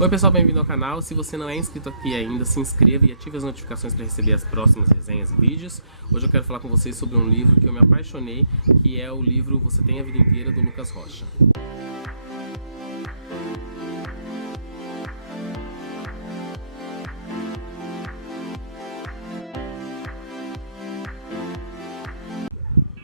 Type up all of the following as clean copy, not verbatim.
Oi pessoal, bem-vindo ao canal. Se você não é inscrito aqui ainda, se inscreva e ative as notificações para receber as próximas resenhas e vídeos. Hoje eu quero falar com vocês sobre um livro que eu me apaixonei, que é o livro Você Tem a Vida Inteira, do Lucas Rocha.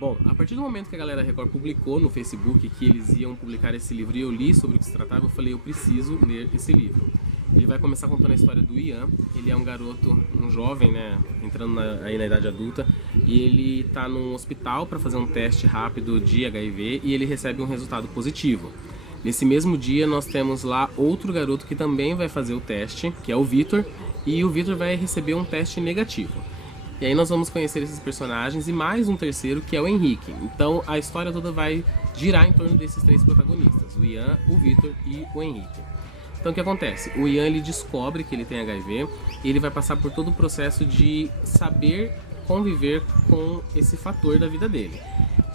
Bom, a partir do momento que a Galera Record publicou no Facebook que eles iam publicar esse livro e eu li sobre o que se tratava, eu falei, eu preciso ler esse livro. Ele vai começar contando a história do Ian. Ele é um garoto, um jovem, né, entrando aí na idade adulta, e ele tá num hospital para fazer um teste rápido de HIV e ele recebe um resultado positivo. Nesse mesmo dia nós temos lá outro garoto que também vai fazer o teste, que é o Vitor, e o Vitor vai receber um teste negativo. E aí nós vamos conhecer esses personagens e mais um terceiro, que é o Henrique. Então a história toda vai girar em torno desses três protagonistas, o Ian, o Vitor e o Henrique. Então o que acontece? O Ian, ele descobre que ele tem HIV e ele vai passar por todo o processo de saber conviver com esse fator da vida dele.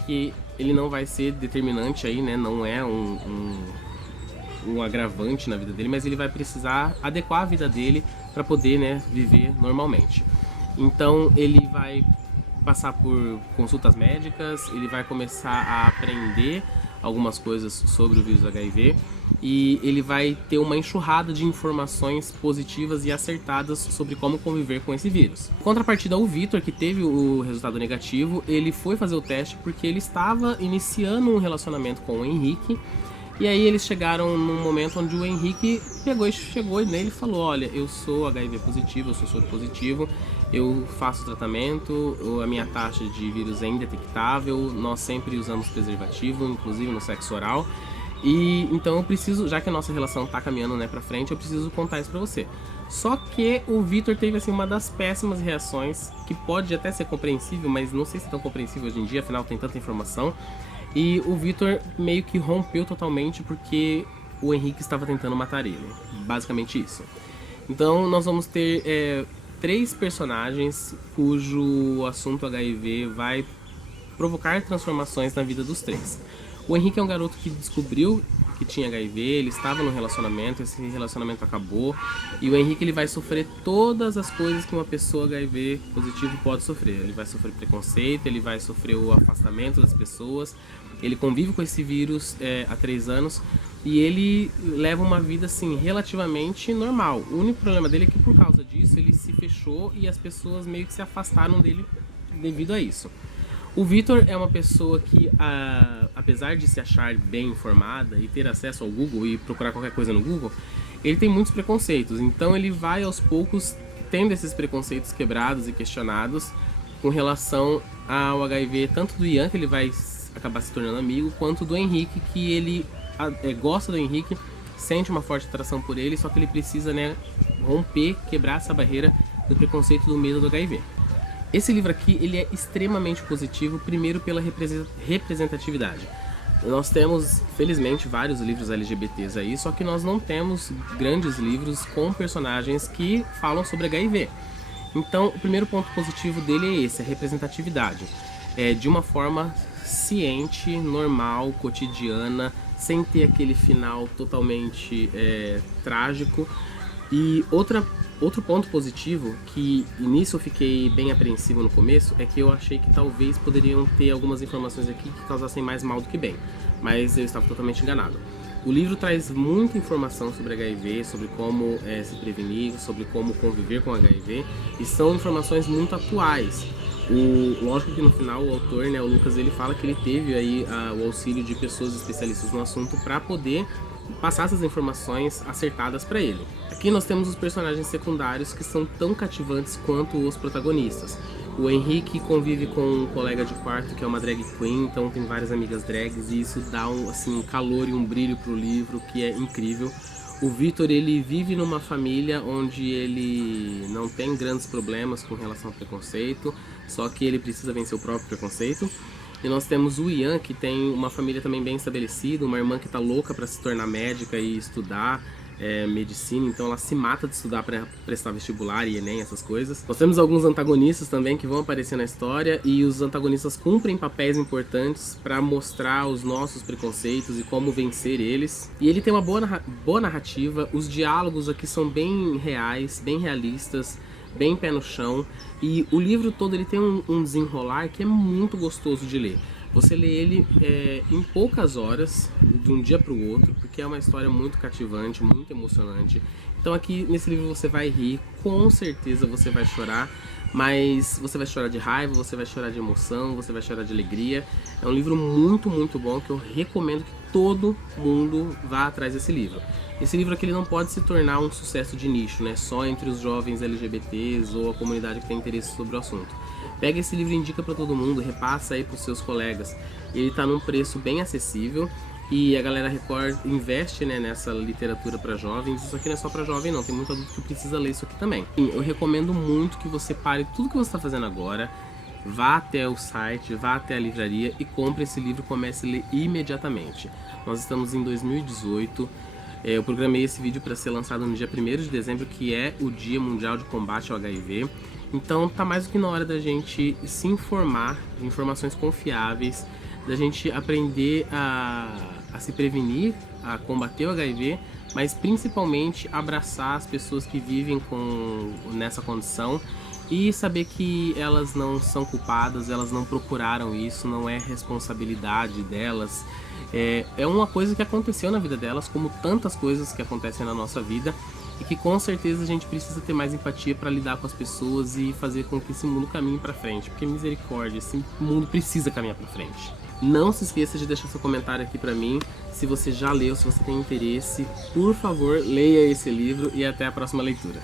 Que ele não vai ser determinante aí, né? Não é um agravante na vida dele, mas ele vai precisar adequar a vida dele para poder, né, viver normalmente. Então ele vai passar por consultas médicas, ele vai começar a aprender algumas coisas sobre o vírus HIV e ele vai ter uma enxurrada de informações positivas e acertadas sobre como conviver com esse vírus. Em contrapartida, o Vitor, que teve o resultado negativo, ele foi fazer o teste porque ele estava iniciando um relacionamento com o Henrique. E aí eles chegaram num momento onde o Henrique chegou nele e falou, olha, eu sou HIV positivo, eu sou soro positivo, eu faço tratamento, a minha taxa de vírus é indetectável, nós sempre usamos preservativo, inclusive no sexo oral. E então eu preciso, já que a nossa relação tá caminhando, né, pra frente, eu preciso contar isso pra você. Só que o Vitor teve assim uma das péssimas reações, que pode até ser compreensível, mas não sei se é tão compreensível hoje em dia, afinal tem tanta informação. E o Vitor meio que rompeu totalmente porque o Henrique estava tentando matar ele. Basicamente isso. Então nós vamos ter três personagens cujo assunto HIV vai provocar transformações na vida dos três. O Henrique é um garoto que descobriu que tinha HIV, ele estava num relacionamento, esse relacionamento acabou, e o Henrique ele vai sofrer todas as coisas que uma pessoa HIV positivo pode sofrer. Ele vai sofrer preconceito, ele vai sofrer o afastamento das pessoas, ele convive com esse vírus há 3 anos e ele leva uma vida assim relativamente normal. O único problema dele é que por causa disso ele se fechou e as pessoas meio que se afastaram dele devido a isso. O Vitor é uma pessoa que, apesar de se achar bem informada e ter acesso ao Google e procurar qualquer coisa no Google, ele tem muitos preconceitos. Então ele vai aos poucos tendo esses preconceitos quebrados e questionados com relação ao HIV, tanto do Ian, que ele vai acabar se tornando amigo, quanto do Henrique, que ele gosta do Henrique, sente uma forte atração por ele, só que ele precisa, né, romper, quebrar essa barreira do preconceito, do medo do HIV. Esse livro aqui, ele é extremamente positivo, primeiro pela representatividade. Nós temos, felizmente, vários livros LGBTs aí, só que nós não temos grandes livros com personagens que falam sobre HIV. Então, o primeiro ponto positivo dele é esse, a representatividade. De uma forma ciente, normal, cotidiana, sem ter aquele final totalmente trágico. E outro ponto positivo, que nisso eu fiquei bem apreensivo no começo, é que eu achei que talvez poderiam ter algumas informações aqui que causassem mais mal do que bem, mas eu estava totalmente enganado. O livro traz muita informação sobre HIV, sobre como se prevenir, sobre como conviver com HIV, e são informações muito atuais. Lógico que no final o autor, né, o Lucas, ele fala que ele teve aí o auxílio de pessoas especialistas no assunto para poder passar essas informações acertadas para ele. Aqui nós temos os personagens secundários que são tão cativantes quanto os protagonistas. O Henrique convive com um colega de quarto que é uma drag queen, então tem várias amigas drags e isso dá um calor e um brilho pro livro que é incrível. O Vitor, ele vive numa família onde ele não tem grandes problemas com relação ao preconceito, só que ele precisa vencer o próprio preconceito. E nós temos o Ian, que tem uma família também bem estabelecida, uma irmã que está louca para se tornar médica e estudar, medicina, então ela se mata de estudar para prestar vestibular e Enem, essas coisas. Nós temos alguns antagonistas também que vão aparecer na história, e os antagonistas cumprem papéis importantes para mostrar os nossos preconceitos e como vencer eles. E ele tem uma boa narrativa, os diálogos aqui são bem reais, bem realistas, bem pé no chão, e o livro todo ele tem um desenrolar que é muito gostoso de ler. Você lê ele em poucas horas, de um dia para o outro, porque é uma história muito cativante, muito emocionante. Então aqui nesse livro você vai rir, com certeza você vai chorar, mas você vai chorar de raiva, você vai chorar de emoção, você vai chorar de alegria. É um livro muito, muito bom, que eu recomendo que todo mundo vá atrás desse livro. Esse livro aqui ele não pode se tornar um sucesso de nicho, né? Só entre os jovens LGBTs ou a comunidade que tem interesse sobre o assunto. Pega esse livro e indica para todo mundo, repassa aí para os seus colegas. Ele está num preço bem acessível e a galera Record investe, né, nessa literatura para jovens. Isso aqui não é só para jovem não, tem muito adulto que precisa ler isso aqui também. Eu recomendo muito que você pare tudo que você está fazendo agora, vá até o site, vá até a livraria e compre esse livro e comece a ler imediatamente. Nós estamos em 2018. Eu programei esse vídeo para ser lançado no dia 1º de dezembro, que é o Dia Mundial de Combate ao HIV. Então tá mais do que na hora da gente se informar de informações confiáveis, da gente aprender a se prevenir, a combater o HIV, mas principalmente abraçar as pessoas que vivem nessa condição e saber que elas não são culpadas, elas não procuraram isso, não é responsabilidade delas. É uma coisa que aconteceu na vida delas, como tantas coisas que acontecem na nossa vida, e que com certeza a gente precisa ter mais empatia para lidar com as pessoas e fazer com que esse mundo caminhe para frente, porque misericórdia, esse mundo precisa caminhar para frente. Não se esqueça de deixar seu comentário aqui para mim, se você já leu, se você tem interesse, por favor, leia esse livro e até a próxima leitura.